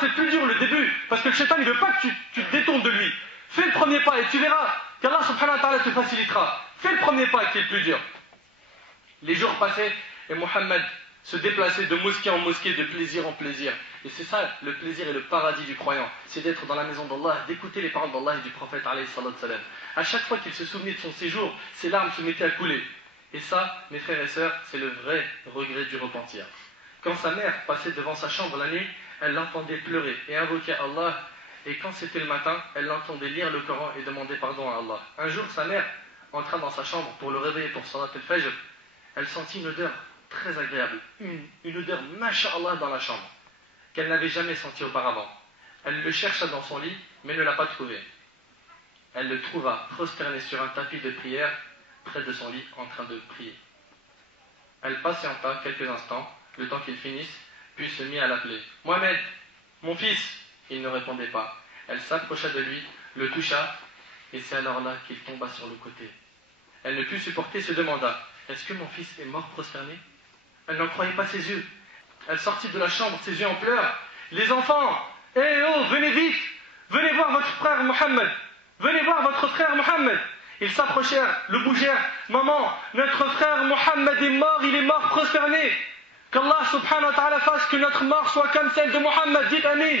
c'est le plus dur, le début, parce que le shaitan, il ne veut pas que tu te détournes de lui. Fais le premier pas et tu verras qu'Allah subhanahu wa ta'ala te facilitera. Fais le premier pas qui est le plus dur. Les jours passaient et Mohammed se déplaçait de mosquée en mosquée, de plaisir en plaisir. Et c'est ça le plaisir et le paradis du croyant. C'est d'être dans la maison d'Allah, d'écouter les paroles d'Allah et du prophète alayhi salatu salam. À chaque fois qu'il se souvenait de son séjour, ses larmes se mettaient à couler. Et ça, mes frères et sœurs, c'est le vrai regret du repentir. Quand sa mère passait devant sa chambre la nuit, elle l'entendait pleurer et invoquer Allah. Et quand c'était le matin, elle l'entendait lire le Coran et demander pardon à Allah. Un jour, sa mère entra dans sa chambre pour le réveiller pour Salat al-Fajr. Elle sentit une odeur très agréable, une odeur masha'Allah dans la chambre, qu'elle n'avait jamais sentie auparavant. Elle le chercha dans son lit, mais ne l'a pas trouvé. Elle le trouva prosterné sur un tapis de prière, près de son lit, en train de prier. Elle patienta quelques instants, le temps qu'il finisse, puis se mit à l'appeler. « Mohamed, mon fils !» Il ne répondait pas. Elle s'approcha de lui, le toucha, et c'est alors là qu'il tomba sur le côté. Elle ne put supporter, se demanda « Est-ce que mon fils est mort prosterné ?» Elle n'en croyait pas ses yeux. Elle sortit de la chambre, ses yeux en pleurs. « Les enfants, venez vite, venez voir votre frère Mohammed, venez voir votre frère Mohammed !» Ils s'approchèrent, le bougèrent. « Maman, notre frère Mohammed est mort, il est mort prosterné. Qu'Allah subhanahu wa ta'ala fasse que notre mort soit comme celle de Mohammed, dites Amin. »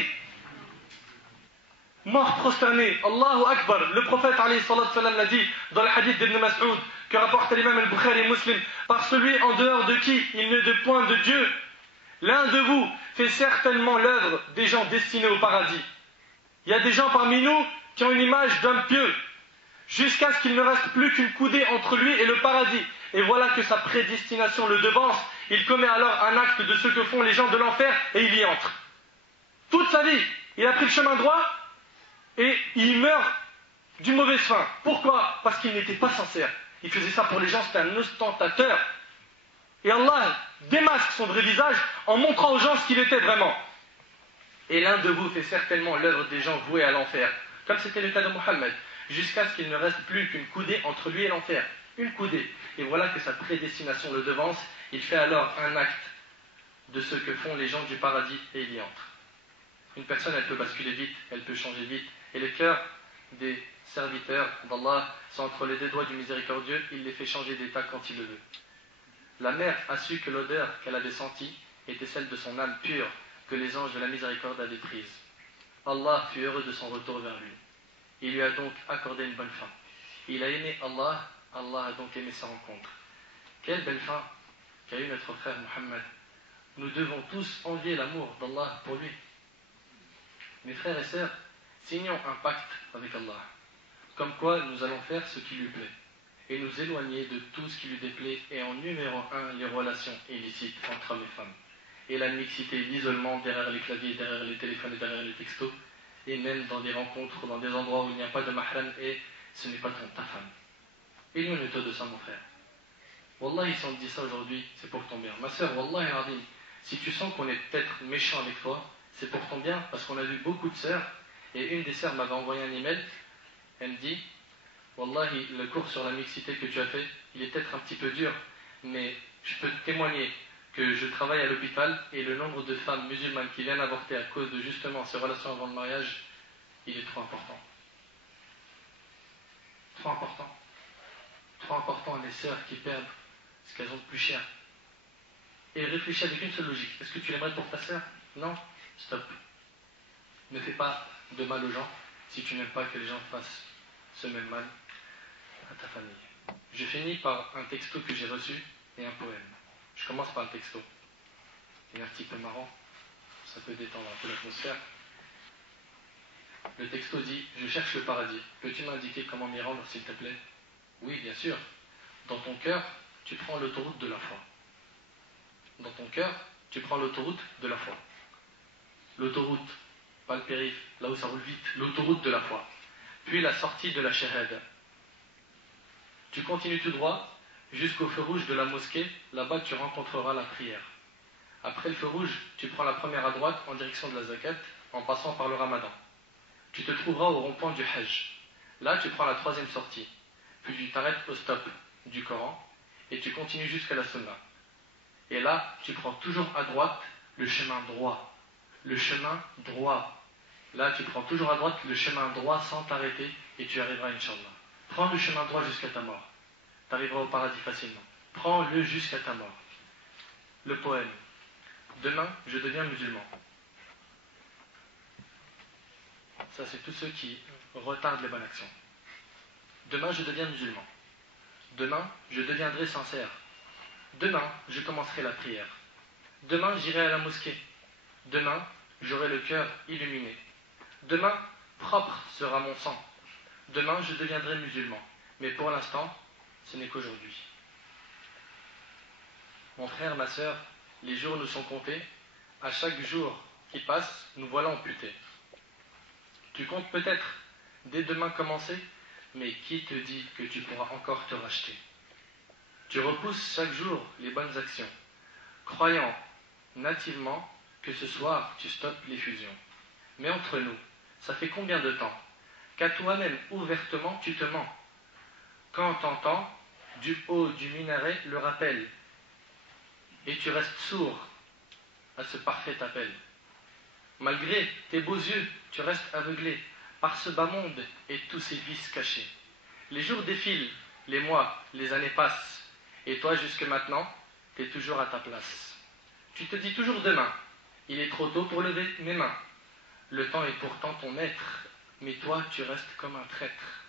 Mort prosterné, Allahu Akbar. Le prophète alayhi salatu salam l'a dit dans le hadith d'Ibn Mas'ud que rapporte l'imam al-Bukhari et Muslim, par celui en dehors de qui il n'est de point de Dieu, l'un de vous fait certainement l'œuvre des gens destinés au paradis. Il y a des gens parmi nous qui ont une image d'homme pieux, jusqu'à ce qu'il ne reste plus qu'une coudée entre lui et le paradis. Et voilà que sa prédestination le devance. Il commet alors un acte de ce que font les gens de l'enfer et il y entre. Toute sa vie, il a pris le chemin droit et il meurt d'une mauvaise fin. Pourquoi ? Parce qu'il n'était pas sincère. Il faisait ça pour les gens, c'était un ostentateur. Et Allah démasque son vrai visage en montrant aux gens ce qu'il était vraiment. Et l'un de vous fait certainement l'œuvre des gens voués à l'enfer, comme c'était le cas de Mohammed, jusqu'à ce qu'il ne reste plus qu'une coudée entre lui et l'enfer. Une coudée. Et voilà que sa prédestination le devance. Il fait alors un acte de ce que font les gens du paradis et il y entre. Une personne, elle peut basculer vite, elle peut changer vite. Et le cœur des serviteurs d'Allah sont entre les deux doigts du miséricordieux, il les fait changer d'état quand il le veut. La mère a su que l'odeur qu'elle avait sentie était celle de son âme pure que les anges de la miséricorde avaient prise. Allah fut heureux de son retour vers lui. Il lui a donc accordé une bonne fin. Il a aimé Allah, Allah a donc aimé sa rencontre. Quelle belle fin qu'a eu notre frère Mohammed. Nous devons tous envier l'amour d'Allah pour lui. Mes frères et sœurs, signons un pacte avec Allah, comme quoi nous allons faire ce qui lui plaît, et nous éloigner de tout ce qui lui déplaît, et en numéro 1, les relations illicites entre hommes et femmes, et la mixité, l'isolement derrière les claviers, derrière les téléphones et derrière les textos, et même dans des rencontres, dans des endroits où il n'y a pas de mahram, et ce n'est pas ta femme. Éloigne-toi de ça, mon frère. Wallahi, si on te dit ça aujourd'hui, c'est pour ton bien. Ma sœur, Wallahi, Radim, si tu sens qu'on est peut-être méchant avec toi, c'est pour ton bien, parce qu'on a vu beaucoup de sœurs, et une des sœurs m'avait envoyé un email, elle me dit, Wallahi, le cours sur la mixité que tu as fait, il est peut-être un petit peu dur, mais je peux te témoigner que je travaille à l'hôpital, et le nombre de femmes musulmanes qui viennent avorter à cause de justement ces relations avant le mariage, il est trop important. Trop important. Trop important, les sœurs qui perdent ce qu'elles ont de plus cher. Et réfléchis avec une seule logique. Est-ce que tu l'aimerais pour ta sœur ? Non ? Stop. Ne fais pas de mal aux gens si tu n'aimes pas que les gens fassent ce même mal à ta famille. Je finis par un texto que j'ai reçu et un poème. Je commence par le texto. Il est un petit peu marrant, ça peut détendre un peu l'atmosphère. Le texto dit « Je cherche le paradis. Peux-tu m'indiquer comment m'y rendre, s'il te plaît ?» Oui, bien sûr. Dans ton cœur, tu prends l'autoroute de la foi. Dans ton cœur, tu prends l'autoroute de la foi. L'autoroute, pas le périph', là où ça roule vite, l'autoroute de la foi. Puis la sortie de la shahada. Tu continues tout droit jusqu'au feu rouge de la mosquée, là-bas tu rencontreras la prière. Après le feu rouge, tu prends la première à droite en direction de la zakat, en passant par le ramadan. Tu te trouveras au rond-point du hajj. Là, tu prends la troisième sortie. Puis tu t'arrêtes au stop du Coran et tu continues jusqu'à la sunna. Et là, tu prends toujours à droite le chemin droit. le chemin droit. Là, tu prends toujours à droite le chemin droit sans t'arrêter et tu arriveras, Inch'Allah. Prends le chemin droit jusqu'à ta mort. Tu arriveras au paradis facilement. Prends-le jusqu'à ta mort. Le poème. Demain, je deviens musulman. Ça, c'est tous ceux qui retardent les bonnes actions. Demain, je deviens musulman. Demain, je deviendrai sincère. Demain, je commencerai la prière. Demain, j'irai à la mosquée. Demain, j'aurai le cœur illuminé. Demain, propre sera mon sang. Demain, je deviendrai musulman. Mais pour l'instant, ce n'est qu'aujourd'hui. Mon frère, ma sœur, les jours nous sont comptés. À chaque jour qui passe, nous voilà amputés. Tu comptes peut-être dès demain commencer, mais qui te dit que tu pourras encore te racheter? Tu repousses chaque jour les bonnes actions, croyant nativement que ce soir tu stoppes l'effusion. Mais entre nous, ça fait combien de temps qu'à toi-même ouvertement tu te mens? Quand t'entends du haut du minaret le rappel, et tu restes sourd à ce parfait appel. Malgré tes beaux yeux, tu restes aveuglé par ce bas monde et tous ses vices cachés. Les jours défilent, les mois, les années passent, et toi jusque maintenant, t'es toujours à ta place. Tu te dis toujours demain, il est trop tôt pour lever mes mains. Le temps est pourtant ton maître, mais toi tu restes comme un traître.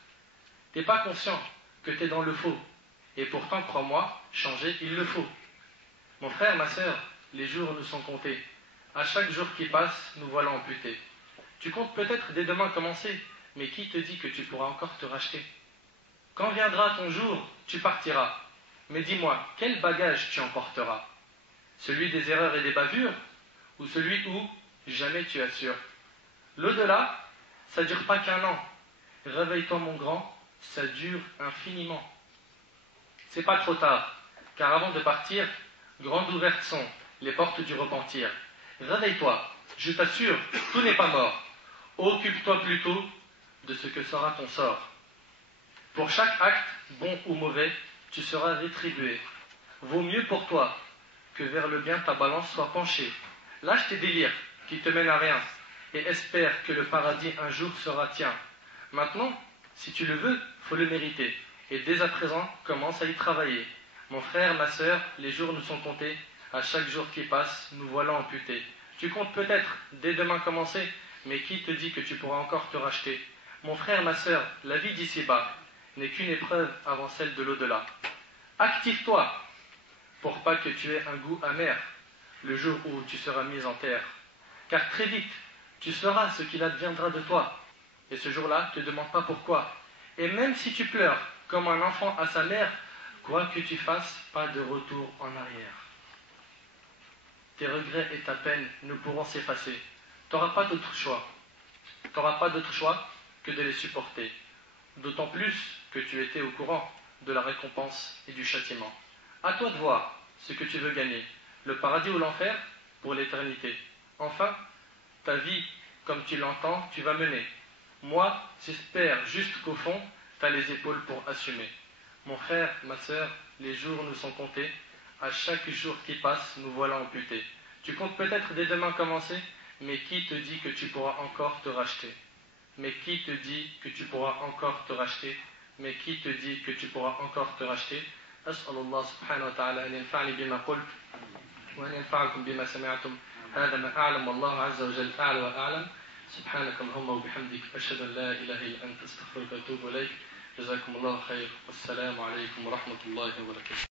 T'es pas conscient que t'es dans le faux, et pourtant crois-moi, changer il le faut. Mon frère, ma sœur, les jours nous sont comptés. À chaque jour qui passe, nous voilà amputés. Tu comptes peut-être dès demain commencer, mais qui te dit que tu pourras encore te racheter? Quand viendra ton jour, tu partiras. Mais dis-moi, quel bagage tu emporteras? Celui des erreurs et des bavures, ou celui où jamais tu assures? L'au-delà, ça dure pas qu'un an. Réveille-toi mon grand, ça dure infiniment. C'est pas trop tard, car avant de partir, grandes ouvertes sont les portes du repentir. Réveille-toi, je t'assure, tout n'est pas mort. Occupe-toi plutôt de ce que sera ton sort. Pour chaque acte, bon ou mauvais, tu seras rétribué. Vaut mieux pour toi que vers le bien ta balance soit penchée. Lâche tes délires qui te mènent à rien et espère que le paradis un jour sera tien. Maintenant, si tu le veux, faut le mériter. Et dès à présent, commence à y travailler. Mon frère, ma sœur, les jours nous sont comptés. À chaque jour qui passe, nous voilà amputés. Tu comptes peut-être dès demain commencer, mais qui te dit que tu pourras encore te racheter? Mon frère, ma sœur, la vie d'ici-bas n'est qu'une épreuve avant celle de l'au-delà. Active-toi pour pas que tu aies un goût amer le jour où tu seras mis en terre. Car très vite, tu sauras ce qu'il adviendra de toi. Et ce jour-là, ne te demande pas pourquoi. Et même si tu pleures comme un enfant à sa mère, quoi que tu fasses, pas de retour en arrière. Tes regrets et ta peine ne pourront s'effacer. Tu n'auras pas d'autre choix. Tu n'auras pas d'autre choix que de les supporter. D'autant plus que tu étais au courant de la récompense et du châtiment. À toi de voir ce que tu veux gagner, le paradis ou l'enfer pour l'éternité. Enfin, ta vie, comme tu l'entends, tu vas mener. Moi, j'espère juste qu'au fond, tu as les épaules pour assumer. Mon frère, ma sœur, les jours nous sont comptés. À chaque jour qui passe, nous voilà amputés. Tu comptes peut-être dès demain commencer, mais qui te dit que tu pourras encore te racheter? Mais qui te dit que tu pourras encore te racheter? Mais qui te dit que tu pourras encore te racheter? أسأل الله سبحانه وتعالى أن ينفعني بما قلت وأن ينفعكم بما سمعتم. هذا ما أعلم والله عز وجل أعلى وأعلم. سبحانك اللهم وبحمدك أشهد أن لا إله إلا أنت أستغفرك وأتوب إليك. جزاكم الله خير والسلام عليكم ورحمة الله وبركاته.